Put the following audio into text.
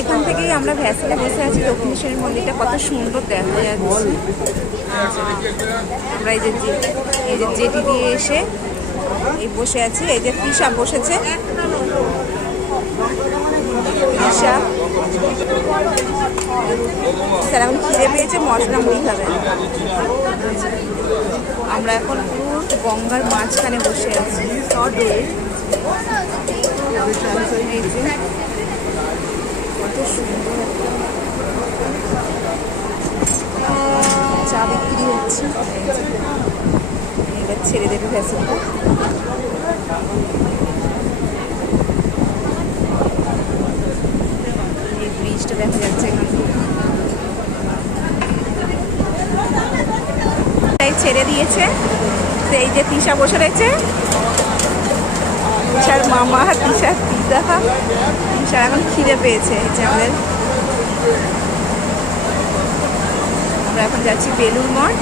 এখান থেকেই আমরা ভ্যাসেলে বসে আছি। দক্ষিণেশ্বরী মন্দিরটা কত সুন্দর দেখা যাচ্ছে। আমরা এই যে জেটি দিয়ে এসে এই বসে আছি। এই যে তৃষা বসেছে, তৃষা স্যার এখন খিদে পেয়েছে, মশলা মুড়ি খাবে। আমরা এখন পুরো গঙ্গার মাঝখানে বসে আছি। এই যে কত সুন্দর চা বিক্রি হচ্ছে। এবার ছেড়ে দেবে ভ্যাসেলটা। এই ব্রিজটা দেখা যাচ্ছে এখান থেকে। ছেড়ে দিয়েছে। এই যে তৃষা বসে রয়েছে, তৃষার মামা, তৃষার দিদা। তৃষার এখন খিদে পেয়েছে। এই যে আমরা এখন যাচ্ছি বেলুড় মঠ।